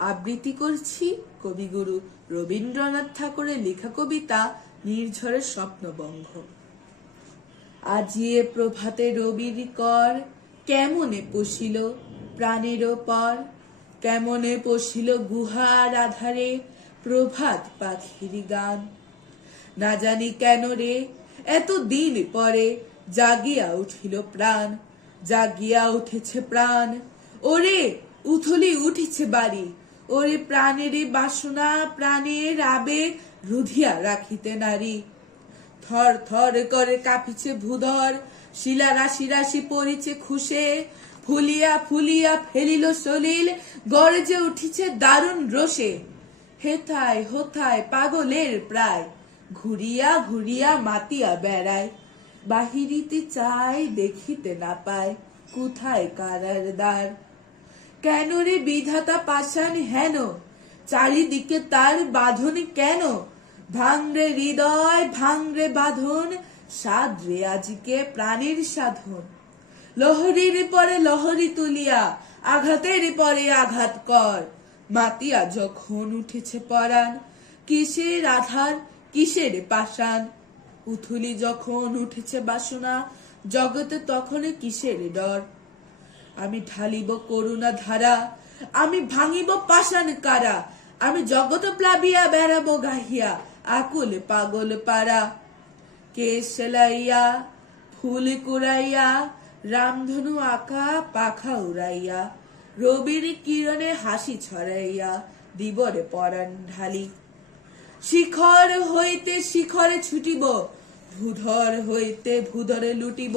আবৃত্তি করছি কবিগুরু রবীন্দ্রনাথ ঠাকুরের লেখা কবিতা নির্ঝরের স্বপ্নবঙ্গ। আজিয়ে প্রভাতে রবির কর, কেমনে পশিল প্রাণের পর কেমনে পশিল গুহার আধারে প্রভাত পাখির গান? না জানি কেন রে এত দিন পরে জাগিয়া উঠিল প্রাণ, জাগিয়া উঠেছে প্রাণ। ওরে, উথলি উঠেছে বাড়ি ওরে প্রাণের বাসনা, প্রাণের আবেগ রুধিয়া রাখিতে নারী। থর থর করে কাঁপিছে ভূধর, শিলা রাশি রাশি পড়িছে খুশে। ফুলিয়া ফুলিয়া ফেলিল সলিল, গরজে উঠিছে দারুণ রোষে। হেথায় হোথায় পাগলের প্রায়, ঘুরিয়া ঘুরিয়া মাতিয়া বেড়ায়। বাহিরিতে চাই দেখিতে না পায়, কোথায় কারার দ্বার কেন রে বিধাতা পাষাণ হেন? চারিদিকে তার বাঁধন কেন? ভাঙরে হৃদয়, ভাঙরে বাঁধন সাদরে আজকে প্রাণীর সাধন। লহরীর পরে লহরী তুলিয়া, আঘাতের পরে আঘাত কর। মাতিয়া যখন উঠেছে পরাণ, কিসের আধার, কিসের পাষাণ? উথুলি যখন উঠেছে বাসনা জগতে তখন কিসের ডর? আমি ঢালিব করুণা ধারা, আমি ভাঙিব পাষাণ কারা, আমি জগত প্লাবিয়া বেড়াবো গাহিয়া, আকুল পাগল পারা। কেশ সেলাইয়া, ফুল কুড়াইয়া, রামধনু আঁকা, পাখা উড়াইয়া, রবির কিরণে হাসি ছড়াইয়া, দিবরে পরাণ ঢালি। শিখর হইতে শিখরে ছুটিব, ভূধর হইতে ভূধরে লুটিব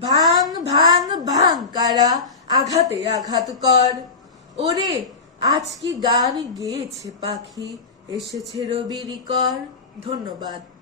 ভাং ভাং ভাং কারা আঘাতে আঘাত কর। ওরে, আজ কি গান গেয়েছে পাখি? এসেছে রবির কর। ধন্যবাদ।